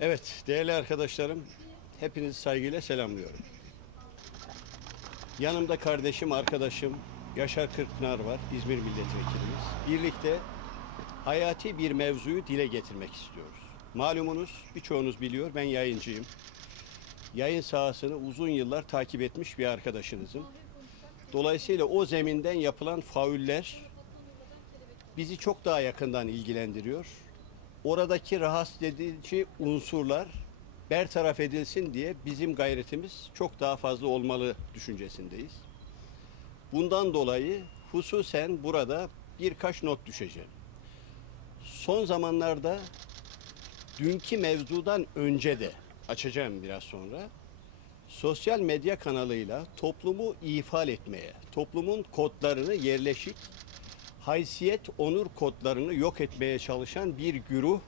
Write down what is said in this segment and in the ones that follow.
Evet, değerli arkadaşlarım, hepinizi saygıyla selamlıyorum. Yanımda kardeşim, arkadaşım Yaşar Kırkpınar var, İzmir milletvekilimiz. Birlikte hayati bir mevzuyu dile getirmek istiyoruz. Malumunuz, birçoğunuz biliyor, ben yayıncıyım. Yayın sahasını uzun yıllar takip etmiş bir arkadaşınızım. Dolayısıyla o zeminden yapılan fauller bizi çok daha yakından ilgilendiriyor. Oradaki rahatsız edici unsurlar bertaraf edilsin diye bizim gayretimiz çok daha fazla olmalı düşüncesindeyiz. Bundan dolayı hususen burada birkaç not düşeceğim. Son zamanlarda dünkü mevzudan önce de açacağım biraz sonra sosyal medya kanalıyla toplumu ifade etmeye, toplumun kodlarını yerleşik haysiyet, onur kodlarını yok etmeye çalışan bir güruh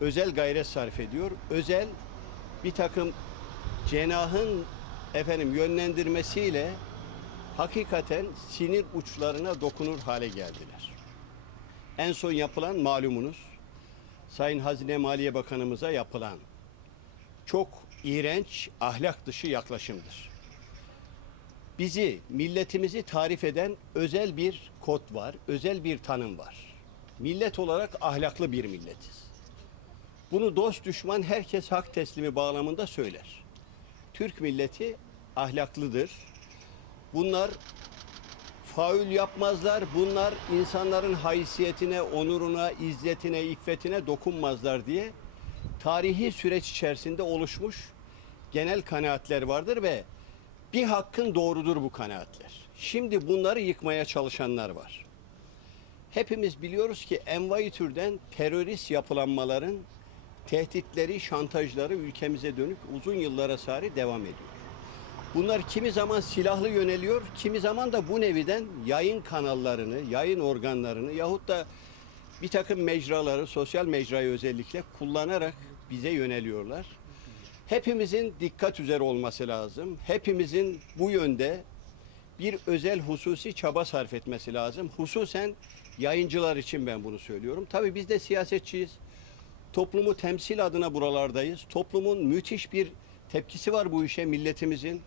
özel gayret sarf ediyor. Özel bir takım cenahın efendim yönlendirmesiyle hakikaten sinir uçlarına dokunur hale geldiler. En son yapılan malumunuz Sayın Hazine Maliye Bakanımıza yapılan çok iğrenç, ahlak dışı yaklaşımdır bizi, milletimizi tarif eden özel bir kod var, özel bir tanım var. Millet olarak ahlaklı bir milletiz. Bunu dost düşman herkes hak teslimi bağlamında söyler. Türk milleti ahlaklıdır. Bunlar faul yapmazlar. Bunlar insanların haysiyetine, onuruna, izzetine, iffetine dokunmazlar diye tarihi süreç içerisinde oluşmuş genel kanaatler vardır ve bir hakkın doğrudur bu kanaatler. Şimdi bunları yıkmaya çalışanlar var. Hepimiz biliyoruz ki envai türden terörist yapılanmaların tehditleri, şantajları ülkemize dönük uzun yıllara sari devam ediyor. Bunlar kimi zaman silahlı yöneliyor, kimi zaman da bu neviden yayın kanallarını, yayın organlarını yahut da bir takım mecraları, sosyal mecrayı özellikle kullanarak bize yöneliyorlar. Hepimizin dikkat üzere olması lazım. Hepimizin bu yönde bir özel hususi çaba sarf etmesi lazım. Hususen yayıncılar için ben bunu söylüyorum. Tabii biz de siyasetçiyiz. Toplumu temsil adına buralardayız. Toplumun müthiş bir tepkisi var bu işe milletimizin.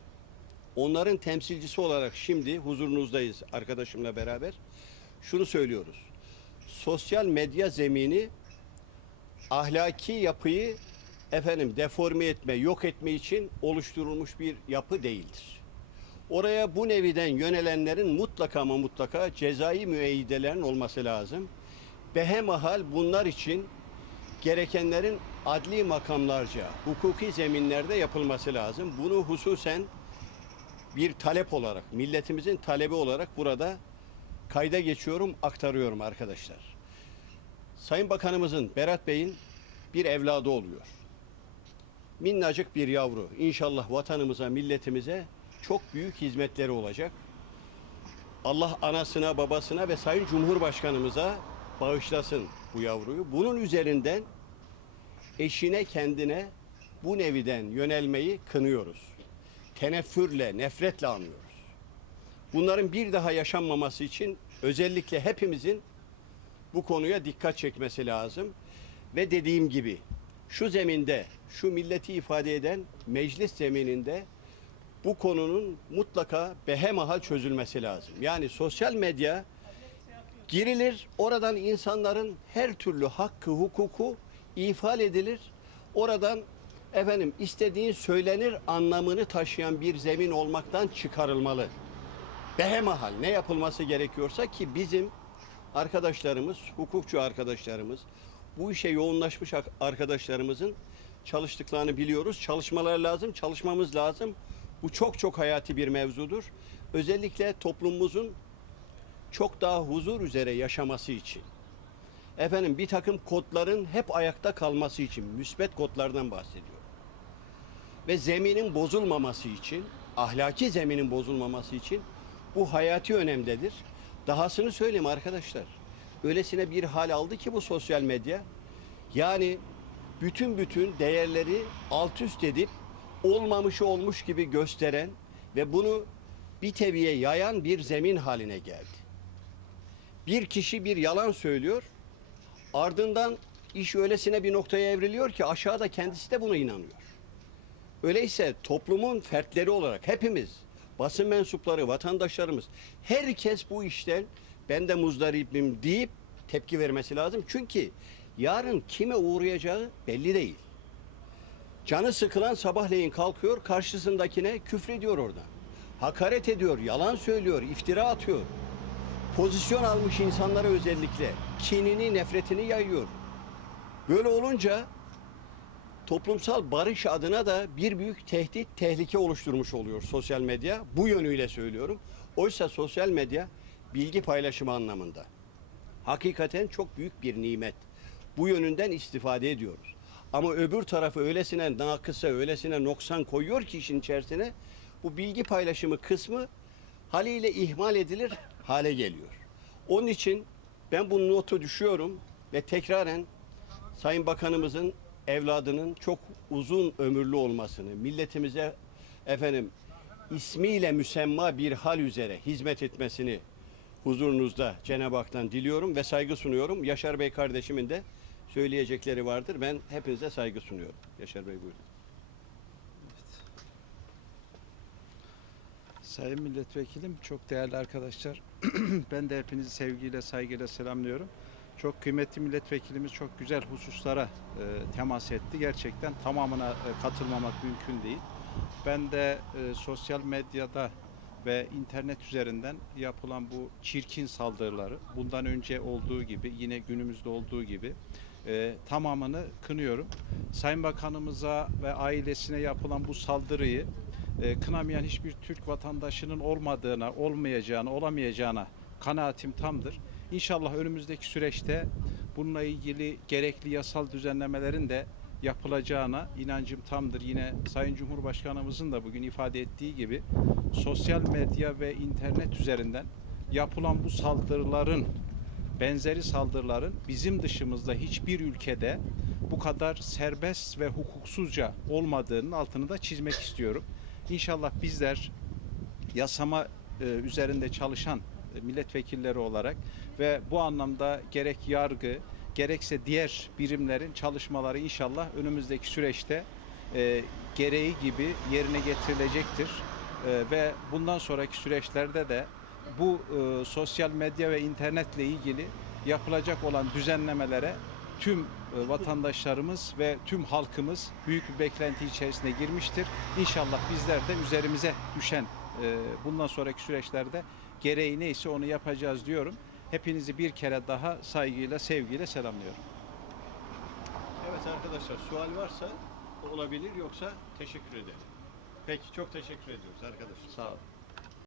Onların temsilcisi olarak şimdi huzurunuzdayız arkadaşımla beraber. Şunu söylüyoruz. Sosyal medya zemini ahlaki yapıyı efendim deforme etme, yok etme için oluşturulmuş bir yapı değildir. Oraya bu neviden yönelenlerin mutlaka ama mutlaka cezai müeyyidelerin olması lazım. Behemahal bunlar için gerekenlerin adli makamlarca, hukuki zeminlerde yapılması lazım. Bunu hususen bir talep olarak, milletimizin talebi olarak burada kayda geçiyorum, aktarıyorum arkadaşlar. Sayın Bakanımızın, Berat Bey'in bir evladı oluyor minnacık bir yavru. İnşallah vatanımıza, milletimize çok büyük hizmetleri olacak. Allah anasına, babasına ve Sayın Cumhurbaşkanımıza bağışlasın bu yavruyu. Bunun üzerinden eşine, kendine bu neviden yönelmeyi kınıyoruz. Teneffürle, nefretle anlıyoruz. Bunların bir daha yaşanmaması için özellikle hepimizin bu konuya dikkat çekmesi lazım. Ve dediğim gibi şu zeminde, şu milleti ifade eden meclis zemininde bu konunun mutlaka behemahal çözülmesi lazım. Yani sosyal medya girilir, oradan insanların her türlü hakkı, hukuku ifade edilir. Oradan efendim istediğin söylenir anlamını taşıyan bir zemin olmaktan çıkarılmalı. Behemahal ne yapılması gerekiyorsa ki bizim arkadaşlarımız, hukukçu arkadaşlarımız, bu işe yoğunlaşmış arkadaşlarımızın çalıştıklarını biliyoruz. Çalışmalar lazım, çalışmamız lazım. Bu çok çok hayati bir mevzudur. Özellikle toplumumuzun çok daha huzur üzere yaşaması için. Efendim bir takım kodların hep ayakta kalması için, müsbet kodlardan bahsediyorum. Ve zeminin bozulmaması için, ahlaki zeminin bozulmaması için bu hayati önemdedir. Dahasını söyleyeyim arkadaşlar öylesine bir hal aldı ki bu sosyal medya. Yani bütün bütün değerleri alt üst edip olmamışı olmuş gibi gösteren ve bunu bir teviye yayan bir zemin haline geldi. Bir kişi bir yalan söylüyor. Ardından iş öylesine bir noktaya evriliyor ki aşağıda kendisi de buna inanıyor. Öyleyse toplumun fertleri olarak hepimiz, basın mensupları, vatandaşlarımız, herkes bu işten ben de muzdaribim deyip tepki vermesi lazım. Çünkü yarın kime uğrayacağı belli değil. Canı sıkılan sabahleyin kalkıyor karşısındakine küfrediyor orada. Hakaret ediyor, yalan söylüyor, iftira atıyor. Pozisyon almış insanlara özellikle kinini, nefretini yayıyor. Böyle olunca toplumsal barış adına da bir büyük tehdit, tehlike oluşturmuş oluyor sosyal medya. Bu yönüyle söylüyorum. Oysa sosyal medya bilgi paylaşımı anlamında. Hakikaten çok büyük bir nimet. Bu yönünden istifade ediyoruz. Ama öbür tarafı öylesine nakısa, öylesine noksan koyuyor ki işin içerisine bu bilgi paylaşımı kısmı haliyle ihmal edilir hale geliyor. Onun için ben bu notu düşüyorum ve tekraren Sayın Bakanımızın evladının çok uzun ömürlü olmasını, milletimize efendim ismiyle müsemma bir hal üzere hizmet etmesini huzurunuzda Cenab-ı Hak'tan diliyorum ve saygı sunuyorum. Yaşar Bey kardeşimin de söyleyecekleri vardır. Ben hepinize saygı sunuyorum. Yaşar Bey buyurun. Sayın Milletvekilim, çok değerli arkadaşlar. ben de hepinizi sevgiyle, saygıyla selamlıyorum. Çok kıymetli milletvekilimiz çok güzel hususlara e, temas etti. Gerçekten tamamına e, katılmamak mümkün değil. Ben de e, sosyal medyada ve internet üzerinden yapılan bu çirkin saldırıları bundan önce olduğu gibi yine günümüzde olduğu gibi e, tamamını kınıyorum. Sayın Bakanımıza ve ailesine yapılan bu saldırıyı e, kınamayan hiçbir Türk vatandaşının olmadığına, olmayacağına, olamayacağına kanaatim tamdır. İnşallah önümüzdeki süreçte bununla ilgili gerekli yasal düzenlemelerin de yapılacağına inancım tamdır. Yine Sayın Cumhurbaşkanımızın da bugün ifade ettiği gibi sosyal medya ve internet üzerinden yapılan bu saldırıların benzeri saldırıların bizim dışımızda hiçbir ülkede bu kadar serbest ve hukuksuzca olmadığının altını da çizmek istiyorum. İnşallah bizler yasama e, üzerinde çalışan e, milletvekilleri olarak ve bu anlamda gerek yargı gerekse diğer birimlerin çalışmaları inşallah önümüzdeki süreçte e, gereği gibi yerine getirilecektir. E, ve bundan sonraki süreçlerde de bu e, sosyal medya ve internetle ilgili yapılacak olan düzenlemelere tüm e, vatandaşlarımız ve tüm halkımız büyük bir beklenti içerisine girmiştir. İnşallah bizler de üzerimize düşen e, bundan sonraki süreçlerde gereği neyse onu yapacağız diyorum. Hepinizi bir kere daha saygıyla, sevgiyle selamlıyorum. Evet arkadaşlar sual varsa olabilir yoksa teşekkür ederim. Peki çok teşekkür ediyoruz arkadaşlar. Sağ olun.